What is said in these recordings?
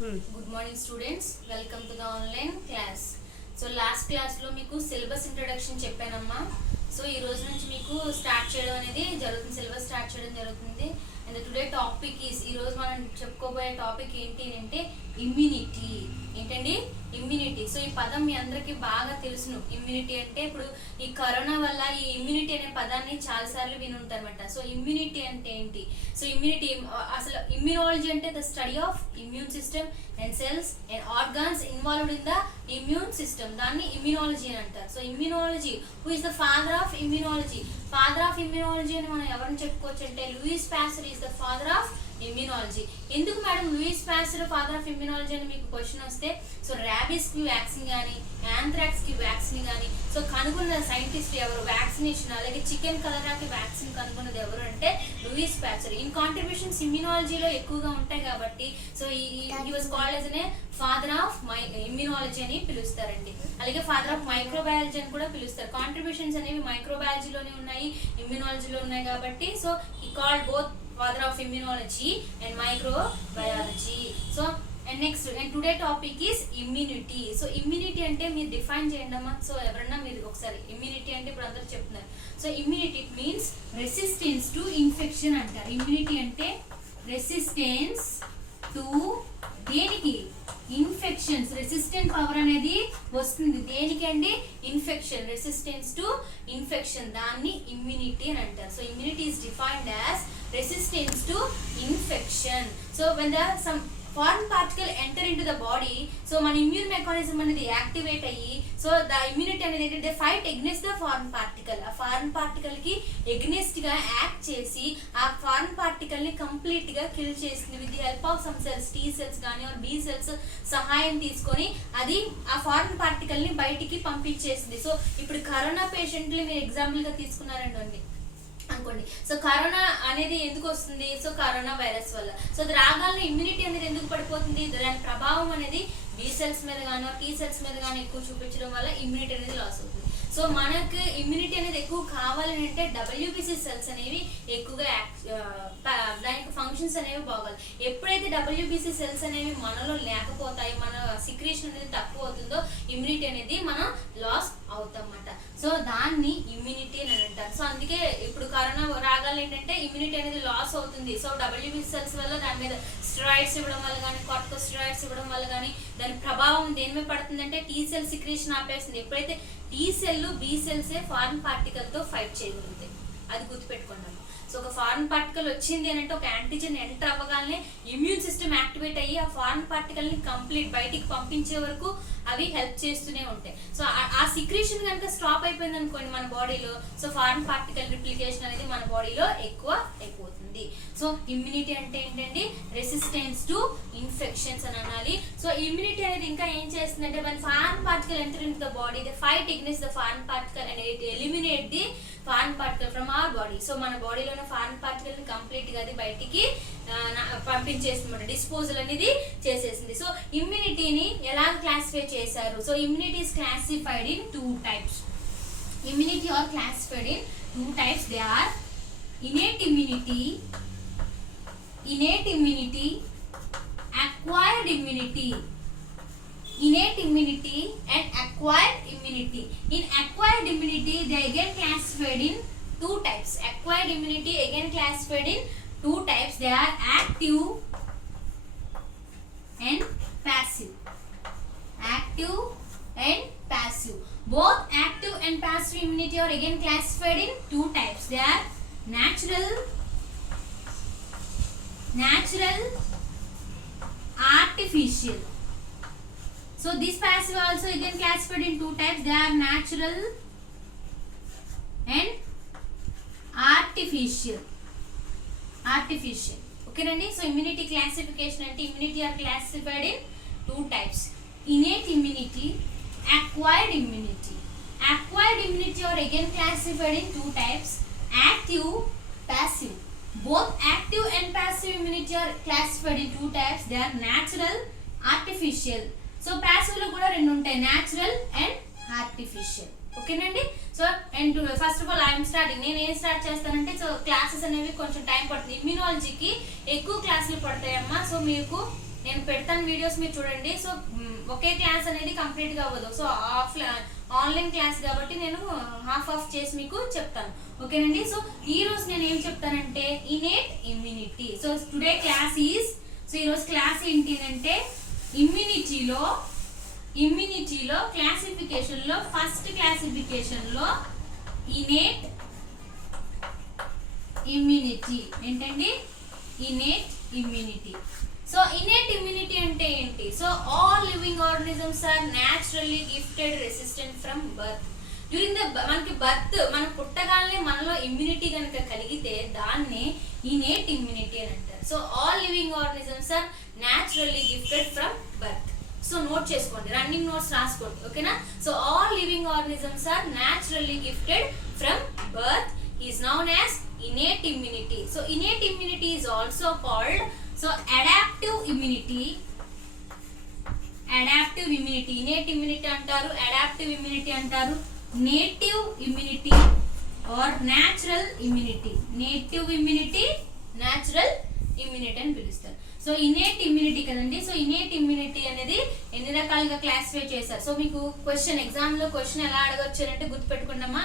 Good morning students, welcome to the online class. So last క్లాస్లో మీకు syllabus introduction చెప్పానమ్మా. So ఈ రోజు నుంచి మీకు స్టార్ట్ చేయడం అనేది జరుగుతుంది, సిలబస్ స్టార్ట్ చేయడం జరుగుతుంది. అండ్ టుడే టాపిక్ ఈస్, ఈరోజు మనం చెప్పుకోబోయే టాపిక్ ఏంటి అంటే ఇమ్యూనిటీ. ఏంటండి? ఇమ్యూనిటీ. సో ఈ పదం మీ అందరికీ బాగా తెలుసును. ఇమ్యూనిటీ అంటే ఇప్పుడు ఈ కరోనా వల్ల ఈ ఇమ్యూనిటీ అనే పదాన్ని చాలాసార్లు వినుంటారన్నమాట. సో ఇమ్యూనిటీ అంటే ఏంటి? సో ఇమ్యూనిటీ అసలు ఇమ్యూనాలజీ అంటే the study of immune system and cells and organs involved in the immune system, దాన్ని ఇమ్యూనాలజీ అని అంటారు. So immunology, who is the father of immunology? Father of immunology అని మనం ఎవరిని చెప్పుకోవచ్చు అంటే Louis Pasteur is the father of immunology. ఎందుకు madam Louis Pasteur father of immunology అని మీకు క్వశ్చన్ వస్తే, సో ర్యాబీస్ కి వ్యాక్సిన్ కానీ యాంథ్రాక్స్ కి వ్యాక్సిన్ కానీ సో కనుగొన్న సైంటిస్ట్ ఎవరు? వ్యాక్సినేషన్ అలాగే చికెన్ కలరాకి వ్యాక్సిన్ కనుగొన్నది ఎవరు అంటే లూయిస్ పాస్చర్. ఇన్ కాంట్రిబ్యూషన్స్ ఇమ్యూనాలజీలో ఎక్కువగా ఉంటాయి కాబట్టి సో ఈ was called as a father of immunology అని పిలుస్తారండి. అలాగే ఫాదర్ ఆఫ్ మైక్రోబయాలజీ అని కూడా పిలుస్తారు. కాంట్రిబ్యూషన్స్ అనేవి మైక్రోబయాలజీలోనే ఉన్నాయి, ఇమ్యూనాలజీలో ఉన్నాయి కాబట్టి సో ఈ called both father of immunology and microbiology. So and next and today topic is immunity. So immunity అంటే మీరు డిఫైన్ చేయండి అమ్మా. సో ఎవరన్నా మీరు ఒకసారి immunity అంటే ఇప్పుడు అందరూ చెప్తున్నారు. So immunity means resistance to infection అంటారు. immunity అంటే రెసిస్టెన్స్ టు దేనికి? ఇన్ఫెక్షన్స్. రెసిస్టెంట్ పవర్ అనేది వస్తుంది దేనికి అండి? ఇన్ఫెక్షన్. రెసిస్టెన్స్ టు ఇన్ఫెక్షన్, దాన్ని ఇమ్యూనిటీ అని అంటారు. So immunity is defined as resistance to infection. So when some foreign particle enter into the body, so మన immune mechanism అనేది యాక్టివేట్ అయ్యి సో ద ఇమ్యూనిటీ అనేది ఏంటంటే fight against the foreign particle. ఆ foreign particle కి against గా act చేసి ఆ ఫారెన్ పార్టికల్ ని కంప్లీట్ గా కిల్ చేస్తుంది with the help of some cells, T cells కానీ ఆర్ బి సెల్స్ సహాయం తీసుకొని అది ఆ ఫారెన్ పార్టికల్ ని బయటికి పంపించేస్తుంది. సో ఇప్పుడు కరోనా పేషెంట్లు మీరు ఎగ్జాంపుల్ గా తీసుకున్నారండి అనుకోండి. సో కరోనా అనేది ఎందుకు వస్తుంది? సో కరోనా వైరస్ వల్ల. సో అది రాగానే ఇమ్యూనిటీ అనేది ఎందుకు పడిపోతుంది? దాని ప్రభావం అనేది బి సెల్స్ మీద గానో టీ సెల్స్ మీద గానో ఎక్కువ చూపించడం వల్ల ఇమ్యూనిటీ అనేది లాస్ అవుతుంది. సో మనకు ఇమ్యూనిటీ అనేది ఎక్కువ కావాలని అంటే డబ్ల్యూబీసీ సెల్స్ అనేవి ఎక్కువగా దానికి ఫంక్షన్స్ అనేవి బాగోవాలి. ఎప్పుడైతే డబ్ల్యూబీసీ సెల్స్ అనేవి మనలో లేకపోతాయి, మన సిక్రేషన్ అనేది తక్కువ అవుతుందో ఇమ్యూనిటీ అనేది మనం లాస్ అవుతామన్నమాట. సో దాన్ని ఇమ్యూనిటీ అని అంటారు. సో అందుకే ఇప్పుడు కరోనా రాగాలు ఏంటంటే ఇమ్యూనిటీ అనేది లాస్ అవుతుంది. సో డబ్ల్యూబీసీ సెల్స్ వల్ల దాని మీద స్టెరాయిడ్స్ ఇవ్వడం వల్ల కానీ కార్టికోస్టెరాయిడ్స్ ఇవ్వడం వల్ల కానీ దాని ప్రభావం దేని మీద పడుతుందంటే టీ సెల్ సిక్రేషన్ ఆపేస్తుంది. ఎప్పుడైతే టీ సెల్ బి సెల్సే ఫారెన్ పార్టికల్ తో ఫైట్ చేయగలుగుతాయి, అది గుర్తుపెట్టుకోండి. సో ఒక ఫారెన్ పార్టికల్ వచ్చింది అని అంటే ఒక యాంటీజెన్ ఎంటర్ అవ్వగానే ఇమ్యూన్ సిస్టమ్ యాక్టివేట్ అయ్యి ఆ ఫారెన్ పార్టికల్ ని కంప్లీట్ బయటికి పంపించే వరకు అవి హెల్ప్ చేస్తూనే ఉంటాయి. సో ఆ సిక్రేషన్ కనుక స్టాప్ అయిపోయింది అనుకోండి మన బాడీలో, సో ఫారెన్ పార్టికల్ రిప్లికేషన్ అనేది మన బాడీలో ఎక్కువ అయిపోతుంది. సో ఇమ్యూనిటీ అంటే ఏంటండి? రెసిస్టెన్స్ టు ఇన్ఫెక్షన్స్ అని అనాలి. సో ఇమ్యూనిటీ అనేది ఇంకా ఏం చేస్తుందంటే when foreign particle enter into the body, they fight against the foreign particle and it eliminate the foreign particle from our body. So మన బాడీలోని ఫారెన్ పార్టికల్ ని కంప్లీట్ గా అది బయటికి పంపించేస్తుంది, డిస్పోజల్ అనేది చేసేసింది. సో ఇమ్యూనిటీని ఎలా క్లాసిఫై చేశారు? So immunity is classified in 2 types. Immunity are classified in 2 types. They are innate immunity, acquired immunity. Innate immunity and acquired immunity. In acquired immunity, they again classified in 2 types. Acquired immunity again classified in 2 types. They are active and passive. Active and passive. Both active and passive immunity are again classified in 2 types. They are natural, artificial. So this passive also again classified in 2 types. They are natural and artificial. Okay nandi? So immunity classification ante immunity are classified in 2 types. Innate immunity, acquired immunity. Acquired immunity are again classified in 2 types. Active, passive. Both active and passive immunity are classified in 2 types. They are natural, artificial. So passive లో కూడా రెండు ఉంటాయి, natural and artificial. ఓకేనండి? So and first of all I'm starting. నేను ఏం start చేస్తానంటే so classes అనేవి కొంచెం టైం పడుతుంది. ఇమ్యూనాలజీకి ఎక్కువ క్లాసులు పడతాయమ్మా. సో మీకు నేను పెడతాను వీడియోస్, మీరు చూడండి. సో ఒకే క్లాస్ అనేది కంప్లీట్గా అవ్వదు. సో ఆన్లైన్ క్లాస్ కాబట్టి నేను హాఫ్ చేసి మీకు చెప్తాను, ఓకేనండి. సో ఈ రోజు నేను ఏం చెప్తానంటే innate immunity. So today class is, so ఈరోజు క్లాస్ ఏంటి అంటే ఇమ్యూనిటీలో క్లాసిఫికేషన్లో ఫస్ట్ క్లాసిఫికేషన్లో ఇనేట్ ఇమ్యూనిటీ ఏంటండి? Innate immunity. So innate immunity అంటే ఏంటి? So all living organisms are naturally gifted resistant from birth. During మనకి బర్త్, మనం పుట్టగానే మనలో ఇమ్యూనిటీ కనుక కలిగితే దాన్ని ఇనేట్ ఇమ్యూనిటీ అని అంటారు. So all living organisms are naturally gifted from birth. So note చేసుకోండి, రన్నింగ్ నోట్స్ రాసుకోండి, ఓకేనా. So all living organisms are naturally gifted from birth is known as innate immunity. So innate immunity is also called adaptive immunity. Innate immunity antaru, adaptive immunity antaru, native immunity or natural immunity. Native immunity, natural immunity అని పిలుస్తారు. So innate immunity కదండి. So innate immunity అనేది ఎన్ని రకాలుగా classify చేశారు. So మీకు question, ఎగ్జామ్లో question ఎలా అడగొచ్చు అంటే గుర్తుపెట్టుకుంటామా?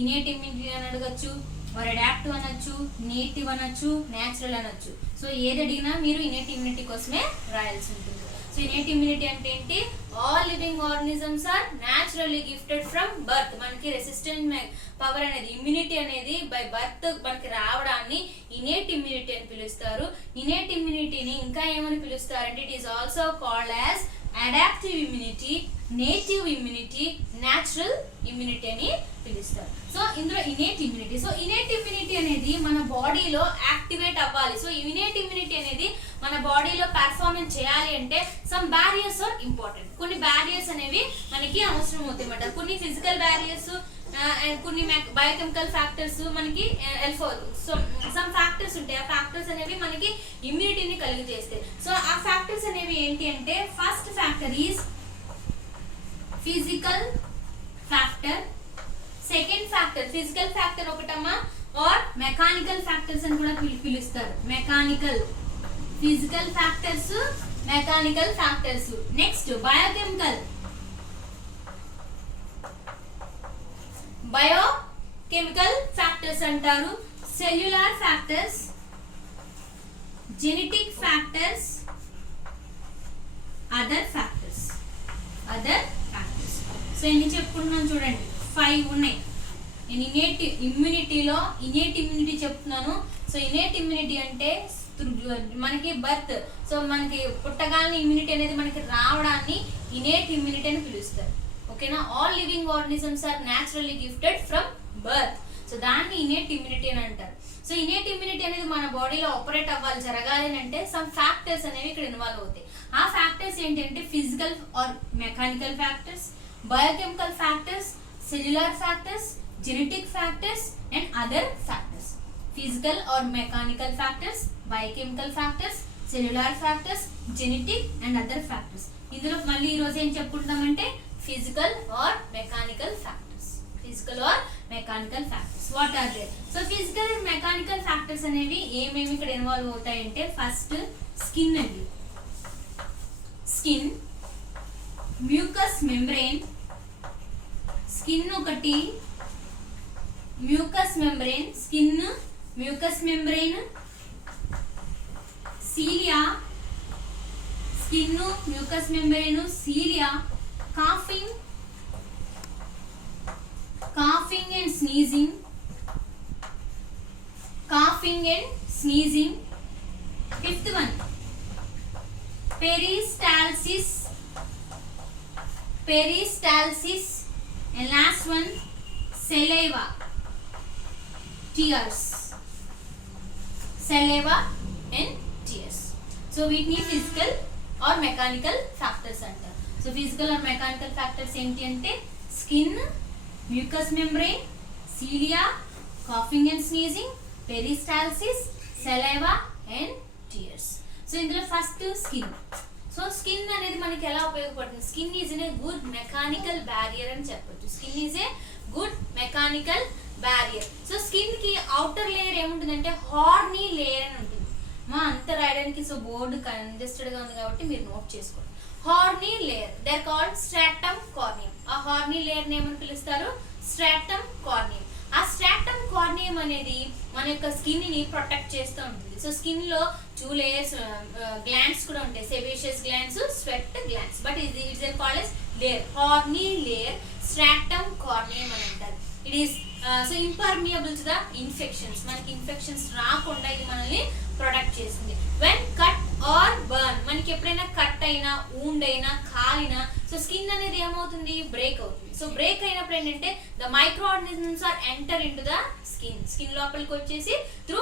ఇనేట్ ఇమ్యూనిటీ అని అడగచ్చు, ఆర్ అడాప్టివ్ అనొచ్చు, నేటివ్ అనొచ్చు, న్యాచురల్ అనొచ్చు. సో ఏది అడిగినా మీరు ఇనేట్ ఇమ్యూనిటీ కోసమే రాయాల్సి ఉంటుంది. సో ఇనేట్ ఇమ్యూనిటీ అంటే ఏంటి? All living organisms are naturally gifted from birth. మనకి రెసిస్టెంట్ పవర్ అనేది, ఇమ్యూనిటీ అనేది బై బర్త్ మనకి రావడాన్ని ఇనేట్ ఇమ్యూనిటీ అని పిలుస్తారు. ఇనేట్ ఇమ్యూనిటీని ఇంకా ఏమని పిలుస్తారంటే it is also called as adaptive immunity, native immunity, natural immunity అని పిలుస్తారు. సో ఇందులో innate immunity. So innate immunity అనేది మన బాడీలో యాక్టివేట్ అవ్వాలి. సో ఇనేట్ ఇమ్యూనిటీ అనేది మన బాడీలో పెర్ఫార్మెన్స్ చేయాలి అంటే సమ్ బ్యారియర్స్ ఆర్ ఇంపార్టెంట్. కొన్ని బ్యారియర్స్ అనేవి మనకి అవసరం అవుతాయి అన్నమాట. కొన్ని ఫిజికల్ బ్యారియర్స్ అండ్ కొన్ని బయోకెమికల్ ఫ్యాక్టర్స్ మనకి హెల్ప్ అవుతుంది. సో సమ్ ఫ్యాక్టర్స్ ఉంటాయి, ఆ ఫ్యాక్టర్స్ అనేవి మనకి ఇమ్యూనిటీని కలిగి చేస్తాయి. సో ఆ ఫ్యాక్టర్స్ అనేవి ఏంటి అంటే first factor is physical factor. Second factor physical factor ఒకటమ్మా, ఆర్ మెకానికల్ ఫ్యాక్టర్స్ అని కూడా పిలుస్తారు. Mechanical, physical factors, mechanical factors. Next biochemical factors అంటారు. Cellular factors, genetic factors, other factors. So ఎన్ని చెప్పుకుంటున్నాను చూడండి, 5 ఉన్నాయి. నేను ఇనేట్ ఇమ్యూనిటీ చెప్తున్నాను. సో ఇనేట్ ఇమ్యూనిటీ అంటే మనకి బర్త్, సో మనకి పుట్టగానే ఇమ్యూనిటీ అనేది మనకి రావడాన్ని ఇనేట్ ఇమ్యూనిటీ అని పిలుస్తారు, ఓకేనా. All living organisms are naturally gifted from birth. So దాన్ని ఇనేట్ ఇమ్యూనిటీ అని అంటారు. సో ఇనేట్ ఇమ్యూనిటీ అనేది మన బాడీలో ఆపరేట్ అవ్వాలి, జరగాలి అంటే సమ్ ఫ్యాక్టర్స్ అనేవి ఇక్కడ ఇన్వాల్వ్ అవుతాయి. ఆ ఫ్యాక్టర్స్ ఏంటంటే physical or mechanical factors, biochemical factors, cellular factors, genetic factors and other factors. Physical or mechanical factors, biochemical factors, cellular factors, genetic and other factors. ఇందులో మళ్ళీ ఈ రోజు ఏం చెప్పుకుంటామంటే physical or mechanical factors. What are they? So physical and mechanical factors అనేవి ఏమేమి ఇక్కడ involve అవుతాయంటే ఫస్ట్ స్కిన్ అండి. స్కిన్, మ్యూకస్ మెంబ్రెయిన్, స్కిన్ ఒకటి, mucus membrane, skin, mucus membrane, cilia, skin, mucus membrane, cilia, coughing and sneezing. Fifth one, peristalsis, and last one saliva, tears. So వీటిని physical or mechanical factors అంటారు. So physical or mechanical factors ఏంటి అంటే skin, mucus membrane, cilia, coughing and sneezing, peristalsis, saliva and tears. So ఇందులో first skin. So skin అనేది మనకి ఎలా ఉపయోగపడుతుంది? Skin is a good mechanical barrier అని చెప్పొచ్చు. Skin is a good mechanical barrier. So skin కి అవుటర్ లేయర్ ఏముంటుందంటే horny layer అని ఉంటుంది. మా అంత రాయడానికి సో బోర్డు కంజెస్టెడ్ గా ఉంది కాబట్టి మీరు నోట్ చేసుకోండి. Horny layer they are called stratum corneum. ఆ హార్నీ లేయర్ ని ఏమని పిలుస్తారు? Stratum corneum. ఆ స్ట్రాటమ్ కార్నియం అనేది మన యొక్క స్కిన్ ని ప్రొటెక్ట్ చేస్తూ ఉంటుంది. సో స్కిన్ లో 2 లేయర్స్ గ్లాండ్స్ కూడా ఉంటాయి, sebaceous glands, sweat glands. But it's called as layer, horny layer, stratum corneum అని అంటారు. It is so impermeable to the infections. మనకి ఇన్ఫెక్షన్స్ రాకుండా ఇది మనల్ని ప్రొటెక్ట్ చేస్తుంది. వెన్ కట్ ఆర్ బర్న్, మనకి ఎప్పుడైనా కట్ అయినా, ఊండ్ అయినా, కాలినా, సో స్కిన్ అనేది ఏమవుతుంది? బ్రేక్ అవుతుంది. సో బ్రేక్ అయినప్పుడు ఏంటంటే the micro organisms are enter in to the skin లోపలికి వచ్చేసి త్రూ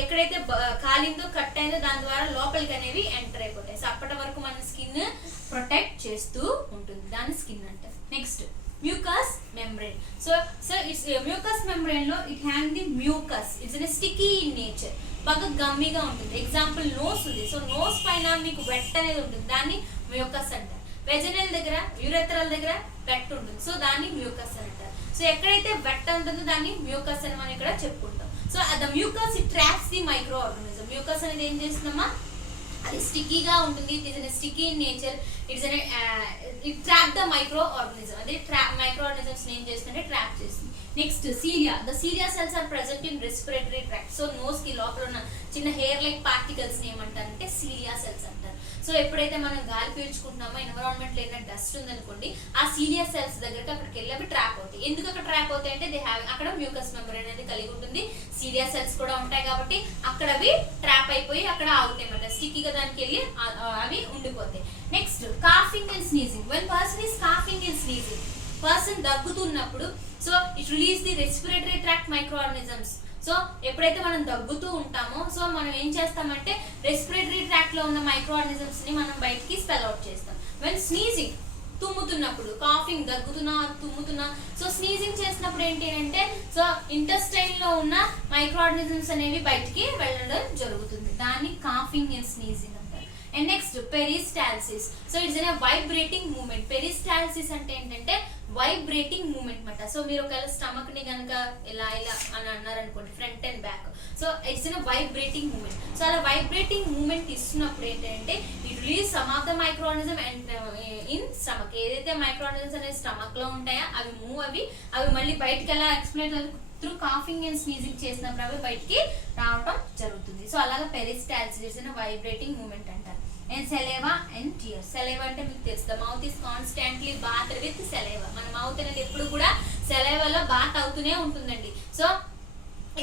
ఎక్కడైతే కాలిందో, కట్ అయిందో దాని ద్వారా లోపలికి అనేవి ఎంటర్ అయిపోతాయి. సో అప్పటి వరకు మన స్కిన్ ప్రొటెక్ట్ చేస్తూ ఉంటుంది, దాని స్కిన్ అంటారు. Next mucus membrane. So it's mucus membrane లో it have the mucus, it's a sticky in nature, బాగా గమ్మీగా ఉంటుంది. ఎగ్జాంపుల్ నోస్ ఉంది. సో నోస్ పైన మీకు వెట్ అనేది ఉంటుంది, దాన్ని మ్యూకస్ అంటారు. వెజనల్ దగ్గర, యూరెథ్రల్ దగ్గర వెట్ ఉంటుంది, సో దాన్ని మ్యూకస్ అని అంటారు. సో ఎక్కడైతే వెట్ ఉంటుందో దాన్ని మ్యూకస్ అని మనం ఇక్కడ చెప్పుకుంటాం. So the mucus it traps the micro organism. Mucus అనేది ఏం చేస్తుందమ్మా? అది స్టిక్కీగా ఉంటుంది, it is sticky in nature, it trap the micro organism. అదే మైక్రో ఆర్గానిజమ్స్ ఏం చేస్తుంటే ట్రాప్ చేస్తుంది. Next cilia. The cilia cells are present in respiratory tract. So nose కి లోపల ఉన్న చిన్న హెయిర్ లైక్ పార్టికల్స్ ఏమంటారంటే సీలియా సెల్స్ అంటారు. సో ఎప్పుడైతే మనం గాలి పీల్చుకుంటున్నామో, ఎన్విరాన్మెంట్ లో ఏదైనా డస్ట్ ఉందనుకోండి, ఆ సీలియా సెల్స్ దగ్గరికి అక్కడికి వెళ్ళి అవి ట్రాప్ అవుతాయి. ఎందుకు అక్కడ ట్రాప్ అవుతాయి అంటే అక్కడ మ్యూకస్ మెంబ్రేన్ అనేది కలిగి ఉంటుంది, సీలియా సెల్స్ కూడా ఉంటాయి కాబట్టి అక్కడ అవి ట్రాప్ అయిపోయి అక్కడ ఆగుతాయి అన్నమాట. స్టిక్కీగా దానికి వెళ్ళి అవి ఉండిపోతాయి. Next coughing and sneezing. When person is coughing and sneezing, person దగ్గుతున్నప్పుడు so it release the respiratory tract microorganisms. So ఎప్పుడైతే మనం దగ్గుతూ ఉంటామో, సో మనం ఏం చేస్తామంటే రెస్పిరేటరీ ట్రాక్ట్ లో ఉన్న మైక్రో ఆర్గానిజమ్స్ ని మనం బయటికి స్పెల్ అవుట్ చేస్తాం. వెన్ స్నీజింగ్, తుమ్ముతున్నప్పుడు, కాఫింగ్ దగ్గుతున్నా, తుమ్ముతున్నా, సో స్నీజింగ్ చేసినప్పుడు ఏంటి అంటే సో ఇంటెస్టైన్ లో ఉన్న మైక్రో ఆర్గానిజమ్స్ అనేవి బయటికి వెళ్ళడం జరుగుతుంది, దాన్ని కాఫింగ్ అండ్ స్నీజింగ్ అంటారు. And next peristalsis. So it's a vibrating movement. Peristalsis అంటే ఏంటంటే వైబ్రేటింగ్ మూమెంట్ అన్నమాట. సో మీరు ఒకవేళ స్టమక్ ని కనుక ఇలా ఇలా అని అన్నారనుకోండి, front and back, so it's a vibrating movement. So అలా వైబ్రేటింగ్ మూమెంట్ ఇస్తున్నప్పుడు ఏంటంటే it release some of the micro organism and in stomach. ఏదైతే మైక్రో ఆర్గానిజమ్స్ అనేది స్టమక్ లో ఉంటాయో అవి మూవ్ అవి మళ్ళీ బయటకి ఎలా explain through coughing and sneezing చేసినప్పుడు అవి బయటికి రావడం జరుగుతుంది. సో అలాగా పెరిస్టాల్సిస్ అనే వైబ్రేటింగ్ మూమెంట్ అంటారు. And saliva and tears. Saliva అంటే మీకు తెలుసు, the mouth is constantly bath with saliva. మన మౌత్ అనేది ఎప్పుడు కూడా సెలేవాలో బాత్ అవుతూనే ఉంటుందండి. సో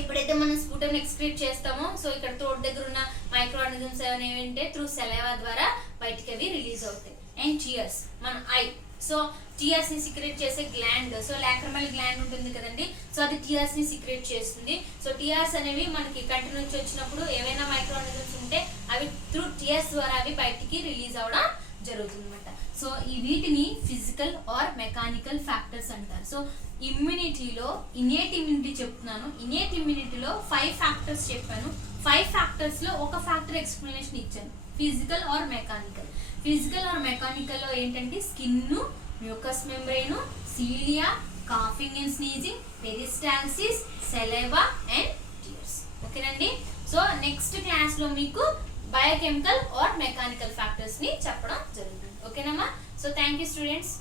ఎప్పుడైతే మనం స్పుటమ్ ఎక్స్క్రీట్ చేస్తామో, సో ఇక్కడ థ్రోట్ దగ్గర ఉన్న మైక్రో ఆర్గానిజమ్స్ ఏమంటే త్రూ సెలేవా ద్వారా బయటికి అవి రిలీజ్ అవుతాయి. అండ్ టియర్స్, మన ఐ. సో టియర్స్ ని సిక్రెట్ చేసే గ్లాండ్, సో లాక్రిమల్ గ్లాండ్ ఉంటుంది కదండి, సో అది టియర్స్ ని సిక్రెట్ చేస్తుంది. సో టియర్స్ అనేవి మనకి కంటి నుంచి వచ్చినప్పుడు ఏవైనా మైక్రో ఆర్గానిజమ్స్ ఉంటే అవి త్రూ టియర్స్ ద్వారా అవి బయటికి రిలీజ్ అవడం జరుగుతుంది అనమాట. సో ఈ వీటిని ఫిజికల్ ఆర్ మెకానికల్ ఫ్యాక్టర్స్ అంటారు. సో ఇమ్యూనిటీలో ఇనేట్ ఇమ్యూనిటీ చెప్తున్నాను. ఇనేట్ ఇమ్యూనిటీలో 5 ఫ్యాక్టర్స్ చెప్పాను. 5 ఫ్యాక్టర్స్ లో ఒక ఫ్యాక్టర్ ఎక్స్ప్లెనేషన్ ఇచ్చాను, physical or mechanical. Physical or mechanical లో ఏంటంటే skin, mucus membrane, cilia, coughing and sneezing, peristalsis, saliva and tears. ఓకేనండి. సో నెక్స్ట్ క్లాస్ లో మీకు బయోకెమికల్ ఆర్ మెకానికల్ ఫ్యాక్టర్స్ ని చెప్పడం జరుగుతుంది. ఓకేనమ్మా. So thank you students.